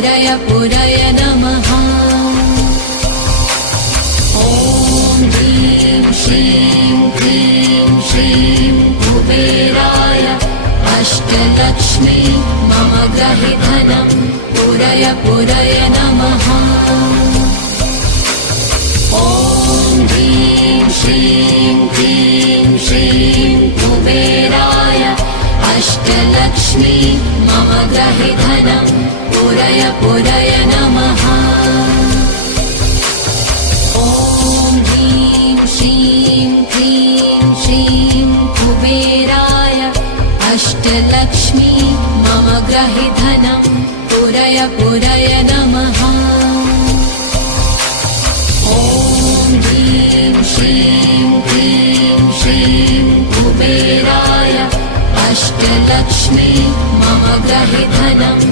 पुरय पुरय नमः। ॐ ह्रीं श्रीं क्लीं श्रीं कुबेराय अष्टलक्ष्मी मम गृहे धनं पुरय पुरय नमः। ॐ ह्रीं श्रीं क्लीं श्रीं कुबेराय अष्टलक्ष्मी मम गृहे धनं पुरय पुरय नमः। ॐ ह्रीं श्रीं क्लीं श्रीं कुबेराय अष्टलक्ष्मी मम गृहे धनं पुरय पुरय नमः। ॐ ह्रीं श्रीं क्लीं श्रीं कुबेराय अष्टलक्ष्मी मम गृहे धनं